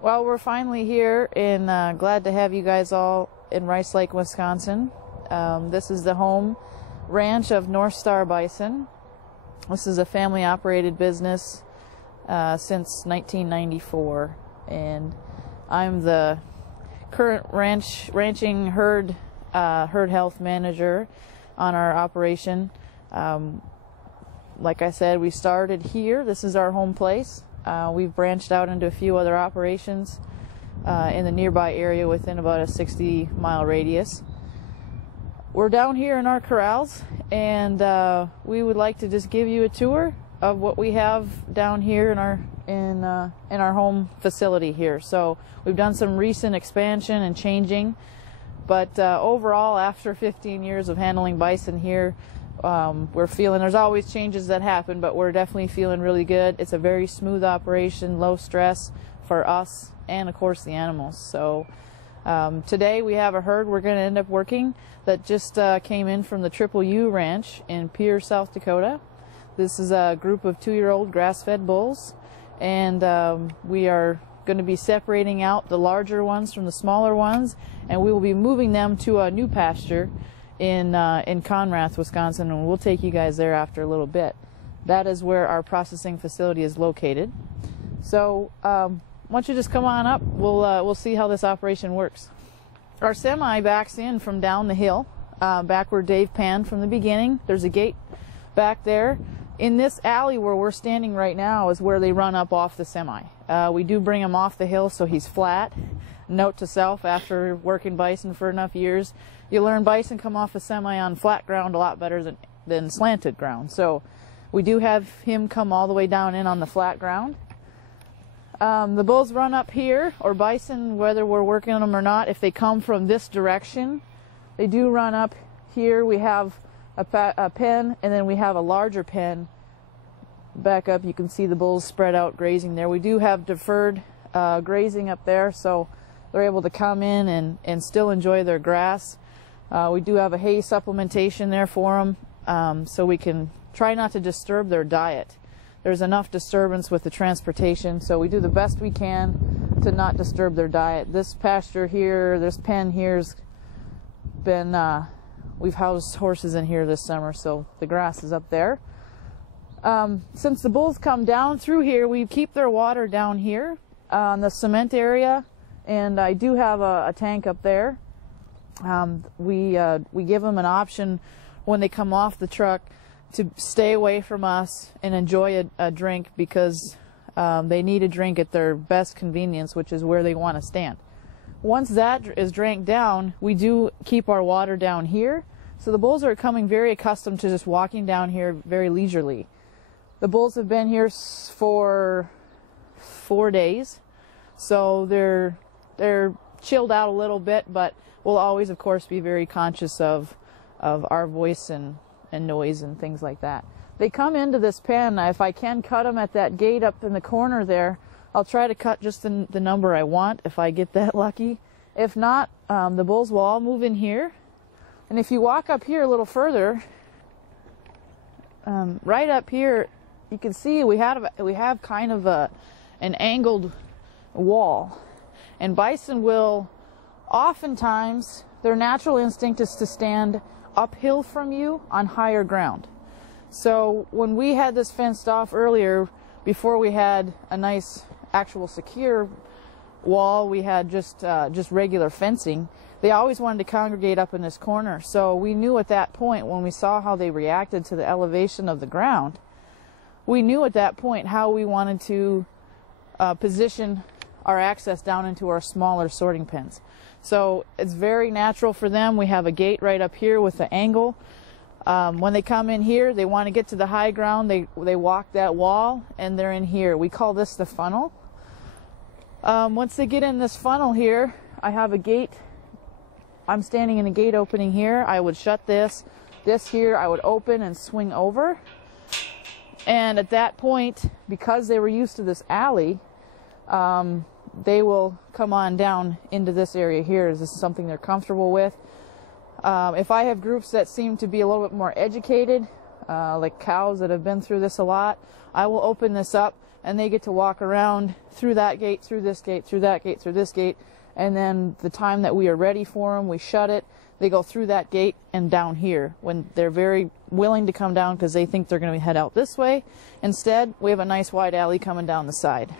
Well, we're finally here, and glad to have you guys all in Rice Lake, Wisconsin. This is the home ranch of North Star Bison. This is a family-operated business since 1994, and I'm the current ranching herd health manager on our operation. Like I said, we started here. This is our home place. We've branched out into a few other operations in the nearby area within about a 60-mile radius. We're down here in our corrals, and we would like to just give you a tour of what we have down here in our home facility here. So we've done some recent expansion and changing, but overall, after 15 years of handling bison here, we're feeling there's always changes that happen, but we're definitely feeling really good. It's a very smooth operation, low stress for us and of course the animals. So today we have a herd we're going to end up working that just came in from the Triple U Ranch in Pierre, South Dakota. This is a group of 2-year-old grass-fed bulls, and we are going to be separating out the larger ones from the smaller ones, and we will be moving them to a new pasture in Conrath, Wisconsin, and we'll take you guys there after a little bit. That is where our processing facility is located. So why don't you just come on up? We'll see how this operation works. Our semi backs in from down the hill, back where Dave panned from the beginning. There's a gate back there. In this alley where we're standing right now is where they run up off the semi. We do bring him off the hill so he's flat. Note to self, after working bison for enough years, you learn bison come off a semi on flat ground a lot better than slanted ground. So we do have him come all the way down in on the flat ground. The bulls run up here, or bison, whether we're working on them or not, if they come from this direction, they do run up here. We have a pen, and then we have a larger pen back up. You can see the bulls spread out grazing there. We do have deferred grazing up there, so they're able to come in and still enjoy their grass. We do have a hay supplementation there for them, so we can try not to disturb their diet. There's enough disturbance with the transportation, so we do the best we can to not disturb their diet. This pasture here, this pen here's been, we've housed horses in here this summer, so the grass is up there. Since the bulls come down through here, we keep their water down here on the cement area, and I do have a tank up there. We give them an option when they come off the truck to stay away from us and enjoy a drink, because they need a drink at their best convenience, which is where they want to stand. Once that is drank down, we do keep our water down here, so the bulls are coming very accustomed to just walking down here very leisurely. The bulls have been here for 4 days, so they're chilled out a little bit, but we'll always, of course, be very conscious of our voice and noise and things like that. They come into this pen. If I can cut them at that gate up in the corner there, I'll try to cut just the number I want if I get that lucky. If not, the bulls will all move in here. And if you walk up here a little further, right up here, you can see we have kind of an angled wall. And bison will, oftentimes, their natural instinct is to stand uphill from you on higher ground. So when we had this fenced off earlier, before we had a nice actual secure wall, we had just regular fencing. They always wanted to congregate up in this corner. So we knew at that point, when we saw how they reacted to the elevation of the ground, we knew at that point how we wanted to position our access down into our smaller sorting pens. So it's very natural for them. We have a gate right up here with the angle. When they come in here, they want to get to the high ground. They walk that wall, and they're in here. We call this the funnel. Once they get in this funnel here, I have a gate. I'm standing in a gate opening here. I would shut this. This here I would open and swing over. And at that point, because they were used to this alley, they will come on down into this area here. This is something they're comfortable with. If I have groups that seem to be a little bit more educated, like cows that have been through this a lot, I will open this up and they get to walk around through that gate, through this gate, through that gate, through this gate, and then the time that we are ready for them, we shut it. They go through that gate and down here when they're very willing to come down because they think they're going to head out this way. Instead, we have a nice wide alley coming down the side.